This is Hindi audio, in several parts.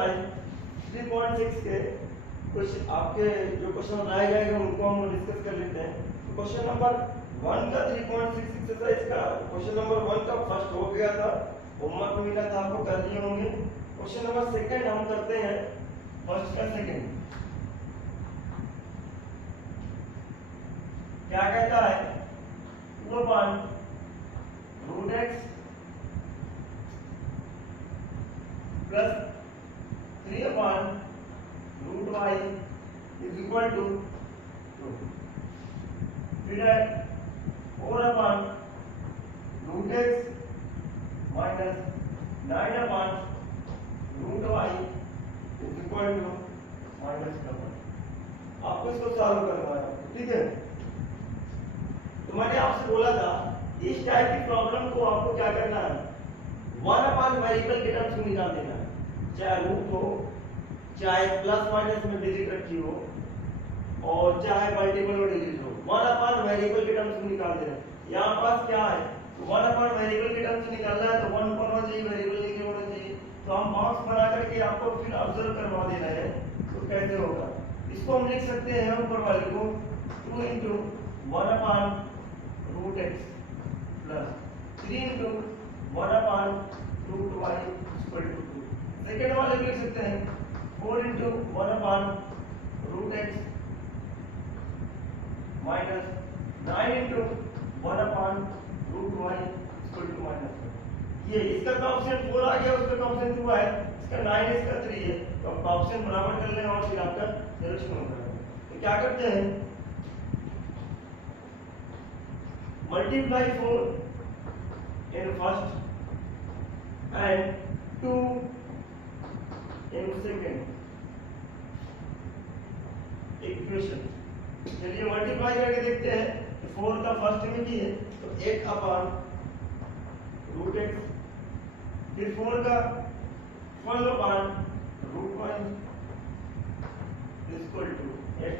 एक्सरसाइज 3.6 के कुछ आपके जो क्वेश्चन बनाए जाएंगे उनको हम डिस्कस कर लेते हैं। तो क्वेश्चन नंबर 1 का 3.6 एक्सरसाइज का क्वेश्चन नंबर 1 का फर्स्ट हो गया था, होमवर्क मिला था आपको, कर लिए होंगे। क्वेश्चन नंबर सेकंड हम करते हैं, फर्स्ट का सेकंड क्या कहता है, 2/√x plus 3/√y is equal to 2। फिर है 4/√x minus 9/√y is equal to -1। आपको इसको सॉल्व करना है, ठीक है। तो मैंने आपसे बोला था इस टाइप की प्रॉब्लम को आपको क्या करना है, 1/वेरिएबल के टर्म्स में निकाल देना है, चाहे रूट हो, चाहे प्लस माइनस में डिजिट रखी हो, और चाहे मल्टीपल में डिजिट हो, 1/वेरिएबल के टर्म्स में निकाल देना है। यहाँ पास क्या है, 1/वेरिएबल के टर्म्स में निकालना है तो 1 ऊपर होना चाहिए, वेरिएबल नीचे होना चाहिए। तो हम बॉक्स बना करके आपको फिर ऑब्जर्व करवा देना है। तो कैसे होगा, इसको हम लिख सकते हैं ऊपर वाले को 2 × 1/√x plus 3 × 1/√y equal to 2। Second वाले लिख सकते हैं 4 × 1/√x minus 9 × 1/√y equal to -1। ये इसका का ऑप्शन 4 आ गया, उसका का ऑप्शन 2 है, इसका 9 इसका 3 है। तो आप ऑप्शन बराबर कर लें और फिर आपका सिलेक्शन होगा। तो क्या करते हैं, multiply 4 in first and 2 in second equation. चलिए मल्टीप्लाई करके देखते हैं। 4 का फर्स्ट में की है तो 1/√x, फिर 4 का 12/√y इक्वल टू 8।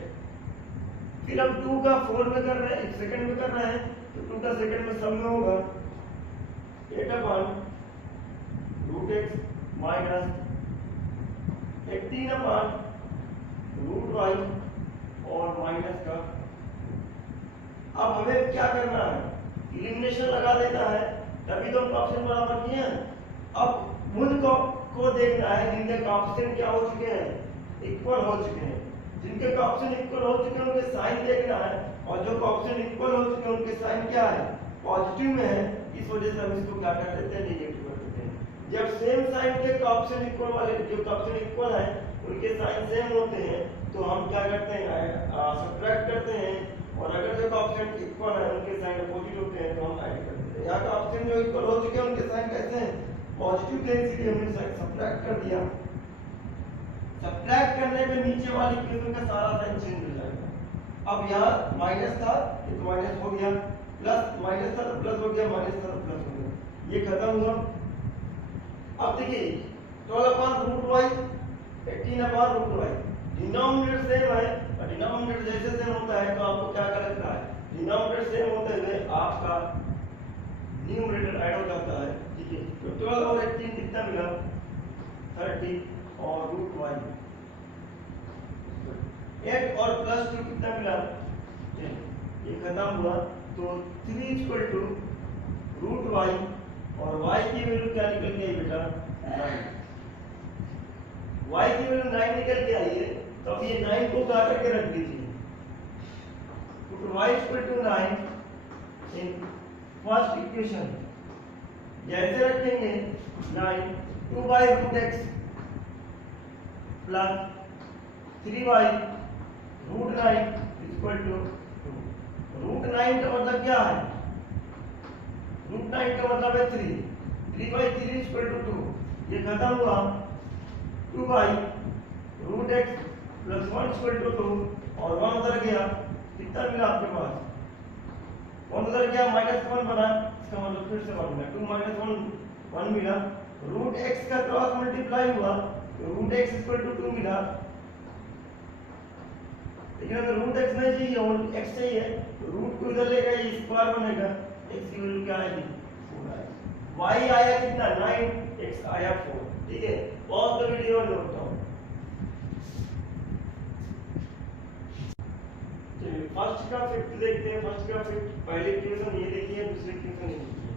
फिर हम 2 का 4 में कर रहे हैं, सेकंड में कर रहे हैं, तो 2 का सेकंड में सब में होगा 8/√x माइनस 18/√y और माइनस का। अब हमें क्या करना है, एलिमिनेशन लगा देना है, तभी तो हम ऑप्शन बराबर किए हैं। अब मूल को देखना है, जिनके ऑप्शन क्या हो चुके हैं, इक्वल हो चुके हैं। जिनके ऑप्शन इक्वल हो चुके हैं उनके साइन देखना है, और जो ऑप्शन इक्वल हो चुके हैं उनके साइन क्या है, पॉजिटिव में है। इस वजह से हम इसको क्या कर देते हैं, नेगेटिव कर देते हैं। जब सेम साइन के ऑप्शन इक्वल वाले जो ऑप्शन इक्वल है उनके साइन सेम होते हैं तो हम क्या करते हैं, सब्ट्रैक्ट करते हैं, और अगर जो ऑप्शन इक्वल है उनके साइन अपोजिट होते हैं तो हम ऐड करते हैं। यहाँ का ऑप्शन जो इक्वल हो चुके हैं उनके साइन कैसे हैं, पॉजिटिव थे, इसलिए हमने साइन सब्ट्रैक्ट कर दिया। सब्ट्रैक्ट करने पे नीचे वाली इक्वेशन का सारा साइन चेंज हो जाएगा। अब यहाँ माइनस था ये तो माइनस हो गया, प्लस माइनस था तो प्लस हो गया, माइनस था तो प्लस हो गया, ये खत्म हुआ। अब देखिए 12/√y 18/√y, डिनोमिनेटर सेम है, और डिनोमिनेटर जैसे सेम होता है तो आपको क्या करना है, डिनोमिनेटर सेम होते हुए आपका न्यूमरेटर ऐड हो जाता है, ठीक है। तो 12 और 18 कितना मिला, 30 और √y 8 और प्लस 2 कितना मिला, 10। ये खत्म हुआ। तो 3 = √y और y की वैल्यू क्या निकल के आई बेटा, 9। y की वैल्यू 9 निकल के आई है, तो अब ये 9 को उठा करके रख दीजिए। तो y = 9 इन फर्स्ट इक्वेशन। जैसे रखेंगे 9 2/√x प्लस 3/√9 इक्वल टू 2। √9 का मतलब क्या है, √9 का मतलब है 3, 3/3 इक्वल टू 2। ये खत्म हुआ। 2/√x प्लस 1 इक्वल टू 2, और 1 उधर गया, कितना मिला आपके पास, 1 उधर गया, -1 बना, इसका मतलब फिर से 1 मिला, 2 - 1 मिला। √x का क्रॉस मल्टीप्लाई हुआ तो √x इक्वल टू 2 मिला। लेकिन अगर √x नहीं चाहिए और x चाहिए तो रूट को इधर लेगा, ये स्क्वायर बनेगा, x की वैल्यू क्या आएगी, 4 आएगी। y आया कितना 9, x आया 4। ठीक है, pause the video note down. चलिए फर्स्ट का फिफ्थ देखते हैं। फर्स्ट का फिफ्थ पहले इक्वेशन ये देखिए, दूसरी इक्वेशन ये देखिए।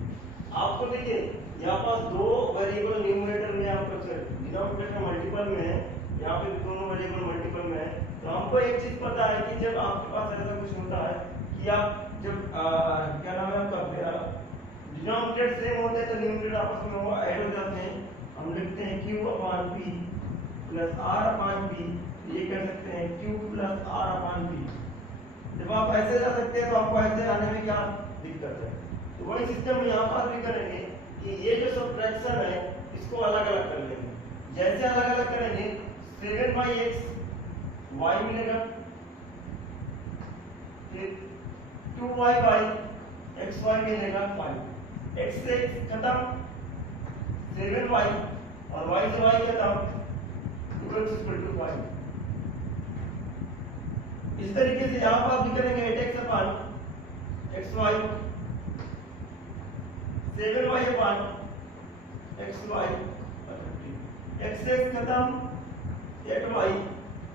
आपको देखिए यहाँ पास दो वेरिएबल न्यूमरेटर में, आपका डिनोमिनेटर मल्टीपल में है, यहाँ पे दोनों वेरिएबल मल्टीपल में है। तो हमको एक चीज पता है कि जब आपके पास ऐसा कुछ होता है कि आप जब क्या नाम है आपका, डिनोमिनेटर सेम होते हैं तो न्यूमरेटर आपस में वो ऐड हो जाते हैं। हम लिखते हैं q upon p plus r upon p, ये कर सकते हैं q plus r upon p। जब आप ऐसे जा सकते हैं तो आपको ऐसे आने में क्या दिक्कत है? तो वही सिस्टम यहाँ पर भी करेंगे कि ये जो सब्ट्रैक्शन है इसको अलग अलग कर लेंगे। जैसे अलग अलग करेंगे 7/x y मिलेगा, फिर 2y बाई xy मिलेगा 5। x से x खत्म, 7y और y से y खत्म, 2x = 5। इस तरीके से यहाँ पर आप भी करेंगे 8x upon xy, 7y upon xy, x से x खत्म, 8y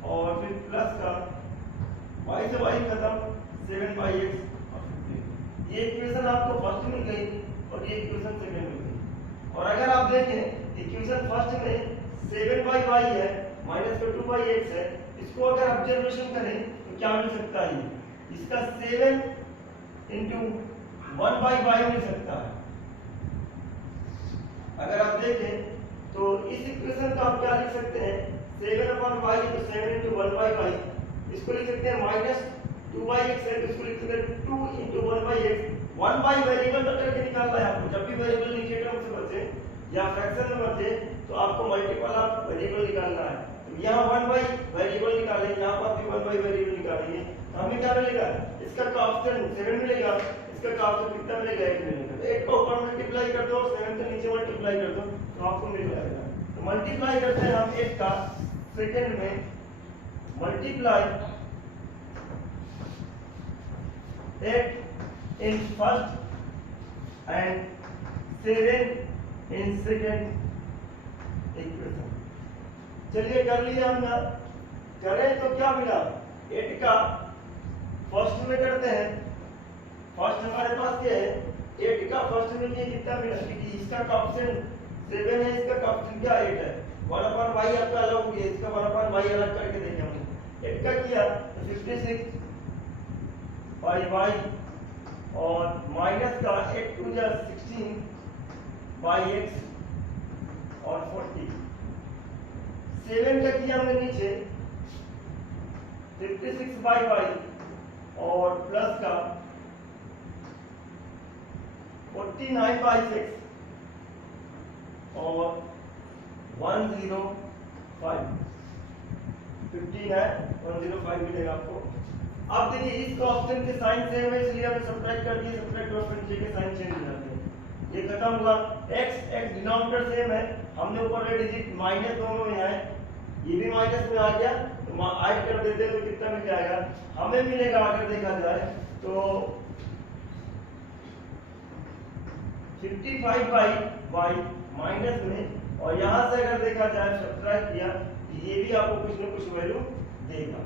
और फिर प्लस का y से y खत्म, 7/x। ये इक्वेशन आपको फर्स्ट मिल गई और ये इक्वेशन सेकंड मिल गई। और अगर आप देखें इक्वेशन फर्स्ट में 7/y है माइनस का 2/x है, इसको अगर ऑब्जर्वेशन करें तो क्या मिल सकता है? इसका 7 × 1/y मिल सकता है। अगर आप देखें तो इस इक्वेशन का आप क्या लिख सकते हैं, 7/y तो 7 × 1/y, इसको लिख सकते हैं माइनस 2/x है तो इसको लिख सकते हैं 2 × 1/x। 1/y वेरिएबल तो करके निकालना है आपको। जब भी वेरिएबल नीचे टर्म से बचे या फ्रैक्शन में बचे तो आपको मल्टीपल ऑफ वेरिएबल निकालना है। तो यहाँ 1/y वेरिएबल निकालें, यहाँ पर भी 1/y वेरिएबल निकालेंगे तो हमें क्या मिलेगा? इसका कोएफिशिएंट 7 मिलेगा, इसका कोएफिशिएंट कितना मिलेगा? 8 मिलेगा। 8 को ऊपर मल्टीप्लाई कर दो, 7 को नीचे मल्टीप्लाई कर दो तो आपको मिल जाएगा। तो मल्टीप्लाई करते हैं हम 8 का सेकंड में, multiply 8 in first and 7 in second equation। चलिए कर लिया हमने। करें तो क्या मिला? 8 का फर्स्ट में करते हैं। फर्स्ट हमारे पास क्या है? 8 का फर्स्ट में ये कितना मिला? क्योंकि इसका कोएफिशिएंट 7 है, इसका कोएफिशिएंट क्या 8 है। 1/y आपका अलग हो गया, इसका 1/y अलग करके देखें हमने। 8 का किया तो 56 y और माइनस का 8 × 2 = 16/x और 40। 7 का किया हमने नीचे 56/y और प्लस का 49/6 और 105। 15 है, 105 मिलेगा आपको। अब देखिए इस ऑप्शन के साइन सेम है इसलिए हमने सब्ट्रैक्ट कर दिए, सब्ट्रैक्ट और नीचे के साइन चेंज हो जाते हैं। ये खत्म हुआ। x डिनोमिनेटर सेम है, हमने ऊपर के डिजिट माइनस दोनों में है, ये भी माइनस में आ गया तो ऐड कर देते हैं तो कितना मिल जाएगा? हमें मिलेगा अगर देखा जाए तो 55/y माइनस में, और यहां से अगर देखा जाए सब्ट्रैक्ट किया ये भी आपको कुछ ना कुछ वैल्यू देगा।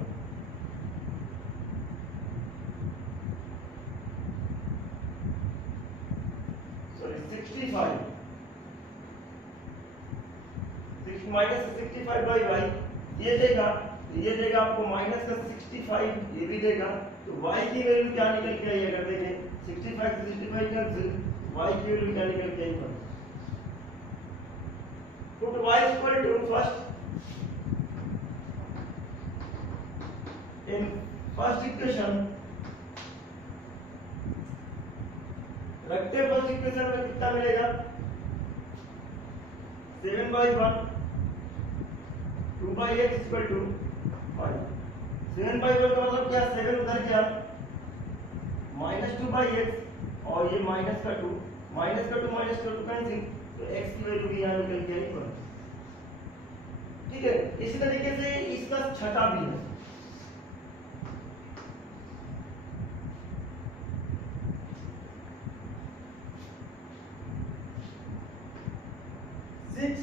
माइनस 65/y ये देगा, ये देगा आपको माइनस का 65, ये भी देगा। तो y की वैल्यू क्या निकल के आई? अगर देखें 65 से 65 कैंसिल, y की वैल्यू क्या निकल के आई? Put y = first in first equation, रखते फर्स्ट इक्वेशन में कितना मिलेगा? 7/1 2/x = 5। 7/1 का मतलब क्या? 7 उधर गया माइनस 2/x और ये माइनस का 2 कैंसिल, तो x की वैल्यू भी यहाँ निकल के आई 1। ठीक है, इसी तरीके से इसका छठा भी है। 6x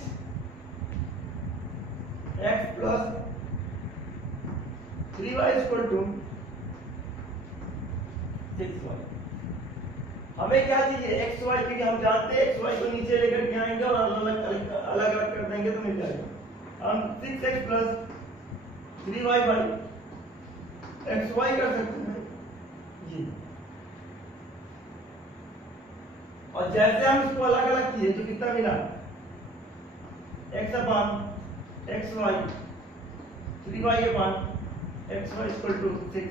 plus 3y equal to 6y। हमें क्या चाहिए, एक्स वाई, क्योंकि हम जानते हैं एक्स वाई को नीचे लेकर के आएंगे और अलग अलग कर देंगे तो मिल जाएगा। हम 6x plus 3y by x Y कर सकते हैं जी। और जैसे हम इसको अलग अलग किए तो कितना मिला, x upon x y 3y upon x y equal to 6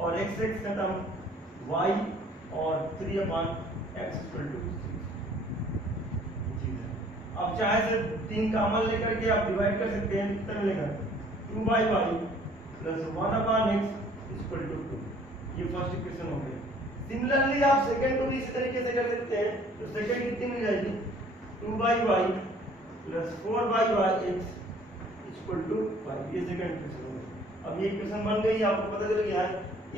और x खत्म y और 3 अपान एक्स इक्वल टू 6। अब चाहे से 3 कॉमन लेकर के आप डिवाइड कर सकते हैं, कितना मिलेगा 2y plus 1 upon x equal to 2। ये फर्स्ट इक्वेशन हो गई। सिमिलरली आप सेकंड को भी इसी तरीके से कर सकते हैं, तो सेकंड कितनी मिल जाएगी 2y plus 4y x equal to 5। ये सेकंड इक्वेशन हो गई। अब ये इक्वेशन बन गई, आपको पता चल गया है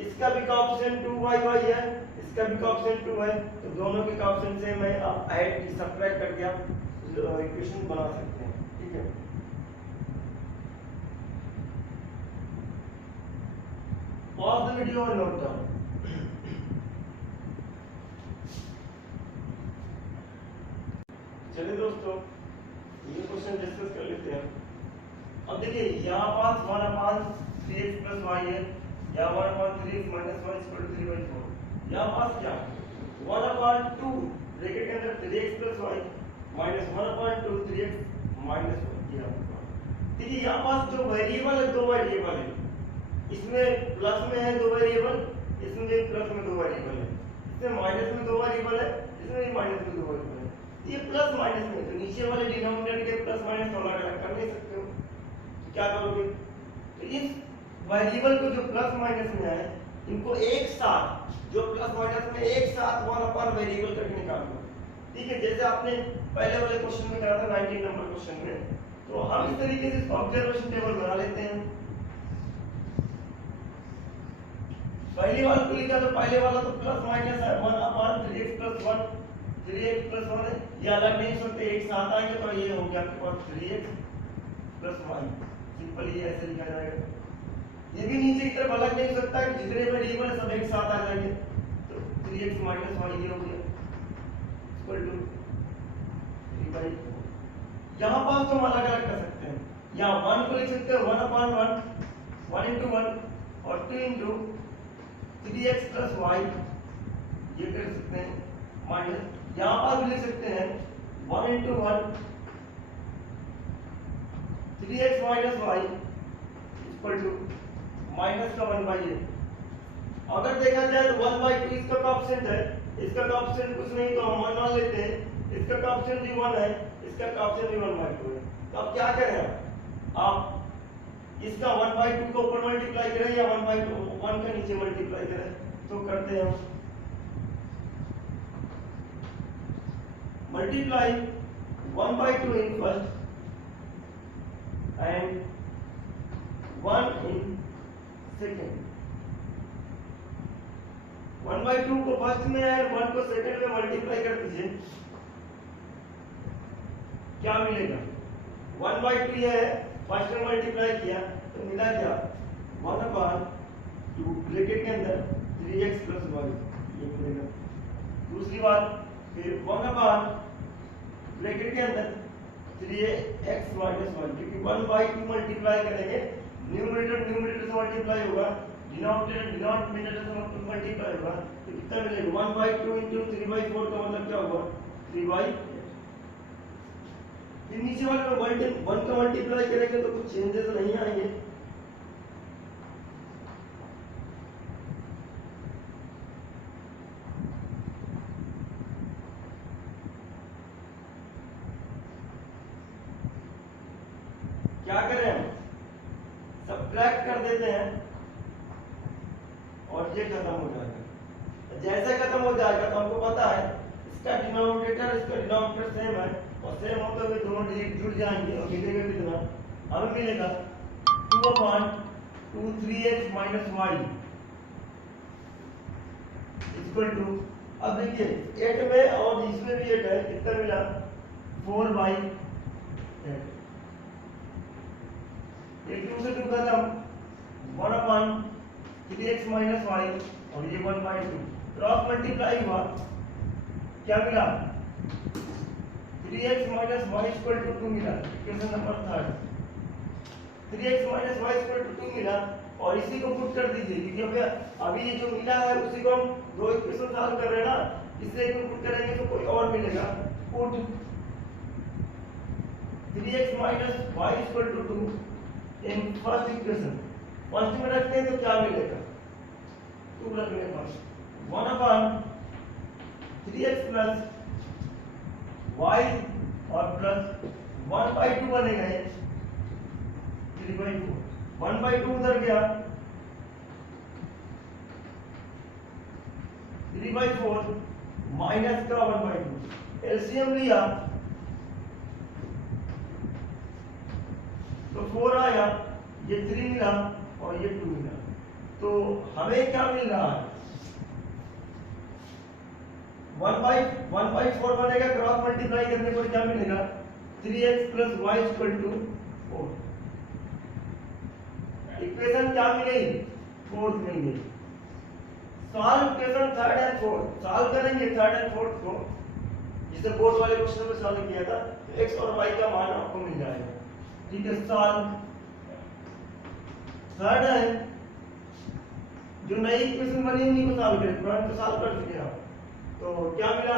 इसका भी कोएफिशिएंट 2y है, इसका भी कोएफिशिएंट 2 है, तो दोनों के कोएफिशिएंट सेम है, आप ऐड सब्ट्रैक्ट करके आप इक्वेशन बना सकते हैं। ठीक है, पॉज द वीडियो और नोट डाउन। चलिए दोस्तों, ये क्वेश्चन डिस्कस कर लेते हैं। अब देखिए यहाँ पास 1 अपान 3x प्लस y है, या 1 upon 3x minus y equal to 3/4। यहाँ पास क्या 1 अपान 2 ब्रैकेट के अंदर 3x प्लस y माइनस 1 अपान 2 3x माइनस 1। देखिए यहाँ पास जो वेरिएबल है, दो वेरिएबल है, इसमें प्लस में है 2 वेरिएबल, इसमें भी प्लस में 2 वेरिएबल है, इसमें माइनस में 2 वेरिएबल है, इसमें भी माइनस में 2 वेरिएबल है। ये प्लस माइनस में, तो नीचे वाले डिनोमिनेटर के प्लस माइनस तो अलग अलग कर नहीं सकते हो, तो क्या करोगे, तो इस वेरिएबल को जो प्लस माइनस में है इनको एक साथ, जो प्लस माइनस में एक साथ 1 अपान वेरिएबल करके निकालो। ठीक है, जैसे आपने पहले वाले क्वेश्चन में करा था 19 नंबर क्वेश्चन में, तो हम इस तरीके से इसको ऑब्जर्वेशन टेबल बना लेते हैं। पहली वाला को लिखा तो पहले वाला तो प्लस माइनस है 1 upon 3x plus 1, 3x plus 1 है, ये अलग नहीं सकते, एक साथ आएंगे तो ये हो गया आपके पास 3x प्लस y। सिंपल ये ऐसे लिखा जाएगा। ये भी नीचे की तरफ अलग नहीं हो सकता कि जितने वेरिएबल सब एक साथ आ जाएंगे, तो 3x माइनस y ये हो गया इक्वल टू 3/4। यहाँ पास तो हम अलग अलग कर सकते हैं, यहाँ 1 को लिख सकते हैं 1 अपान 1, 1 into 1 और 2 into 3x प्लस y, ये कर सकते हैं माइनस, यहाँ पर भी लिख सकते हैं 1 into 1 3x minus y equal to minus का 1/8। अगर देखा जाए तो 1/2 इसका कोएफिशिएंट है, इसका कोएफिशिएंट कुछ नहीं तो हम 1 मान लेते हैं, इसका कोएफिशिएंट भी 1 है, इसका कोएफिशिएंट भी 1/2 है। तो अब क्या करें, आप इसका 1/2 को ऊपर मल्टीप्लाई करें या 1/2 1 का नीचे मल्टीप्लाई करें, तो करते हैं multiply 1/2 in first and 1 in second। 1/2 को फर्स्ट में और 1 को सेकंड में मल्टीप्लाई कर दीजिए, क्या मिलेगा 1/2 ये है, फर्स्ट में मल्टीप्लाई किया तो मिला क्या 1/2 ब्रैकेट के अंदर 3x प्लस y, ये मिलेगा। दूसरी बात फिर 1/2 ब्रैकेट के अंदर 3x माइनस 1, क्योंकि 1/2 मल्टीप्लाई करेंगे, न्यूमरेटर न्यूमरेटर से मल्टीप्लाई होगा, डिनोमिनेटर डिनोमिनेटर से मल्टीप्लाई होगा, तो कितना मिलेगा 1/2 into 3/4 का मतलब क्या होगा 3/8। फिर नीचे वाले में 1 का मल्टीप्लाई करेंगे तो कुछ चेंजेस नहीं आएंगे। क्या करें हम सब्ट्रैक्ट कर देते हैं और ये खत्म हो जाएगा। जैसे खत्म हो जाएगा तो हमको पता है इसका डिनोमिनेटर इसका डिनोमिनेटर सेम है, और सेम होते हुए दोनों डिजिट जुड़ जाएंगे और मिलेगा कितना, हमें मिलेगा 2/2 3x minus y equal to, अब देखिए 8 में और इसमें भी 8 है, कितना मिला 4/8 एक 2 से 2 खत्म, 1/3x माइनस वाई और ये 1/2 क्रॉस मल्टीप्लाई हुआ, क्या मिला 3x minus y equal to 2 मिला। Equation number 3 3x minus y equal to 2 मिला और इसी को पुट कर दीजिए क्योंकि अभी ये जो मिला है उसी को हम दो इक्वेशन सॉल्व कर रहे हैं ना, इससे एक पुट करेंगे तो कोई और मिलेगा। Put 3x minus y equal to 2 in first equation, first में रखते हैं तो क्या मिलेगा 2 रखने पर 1/3x प्लस y और प्लस 1/2 बनेगा 3/4 1/2 उधर गया 3/4 माइनस का 1/2 एलसीएम लिया तो 4 आया, ये 3 मिला और ये 2 मिला। तो हमें क्या मिल रहा है 1/4 बनेगा, क्रॉस मल्टीप्लाई करने पर क्या मिलेगा 3x plus y equal to 4। Equation क्या मिली 4th मिल गई। Solve equation 3rd and 4th, solve करेंगे 3rd एंड 4th को जिसे बोर्ड वाले क्वेश्चन में सॉल्व किया था, x और y का मान आपको मिल जाएगा। ठीक है, सॉल्व 3rd है जो नई इक्वेशन बनी उन्हीं को सॉल्व करें, पुराने तो सॉल्व कर चुके आप। तो क्या मिला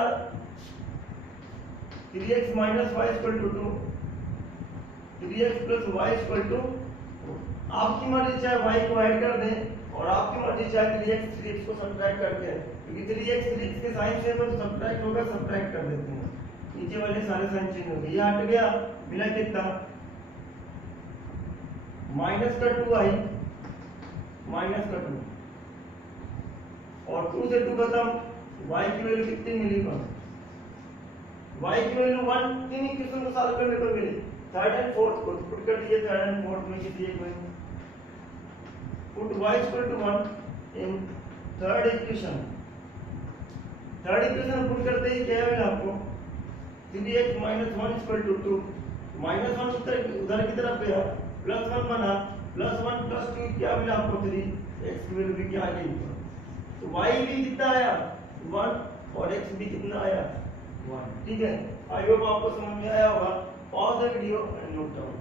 3x minus y equal to 2, 3x plus y equal to, आपकी मर्जी चाहे y को ऐड कर दें और आपकी मर्जी चाहे 3x को सब्ट्रैक्ट कर दें, क्योंकि 3x के साइन से तो सब्ट्रैक्ट होगा, सब्ट्रैक्ट कर देते हैं, नीचे वाले सारे साइन चेंज हो गए, ये हट गया, मिला कितना माइनस का 2 आई, माइनस का 2 और 2 से 2 खत्म, y की वैल्यू कितनी मिली 1, y की वैल्यू 1 तीन इक्वेशन को सॉल्व करने पर मिली। 3rd एंड 4th को पुट कर दीजिए, 3rd एंड 4th में किसी एक में put y equal to 1 in 3rd equation. 3rd equation put करते ही क्या मिला आपको 3x minus 1 equal to 2, minus 1 उधर की तरफ गया, प्लस 1 बना, प्लस 1 प्लस 2 क्या मिला आपको 3, x की वैल्यू भी क्या आ गई, तो y भी कितना आया 1 और x भी कितना आया 1। ठीक है, आई होप आपको समझ में आया होगा। Pause the video and note down.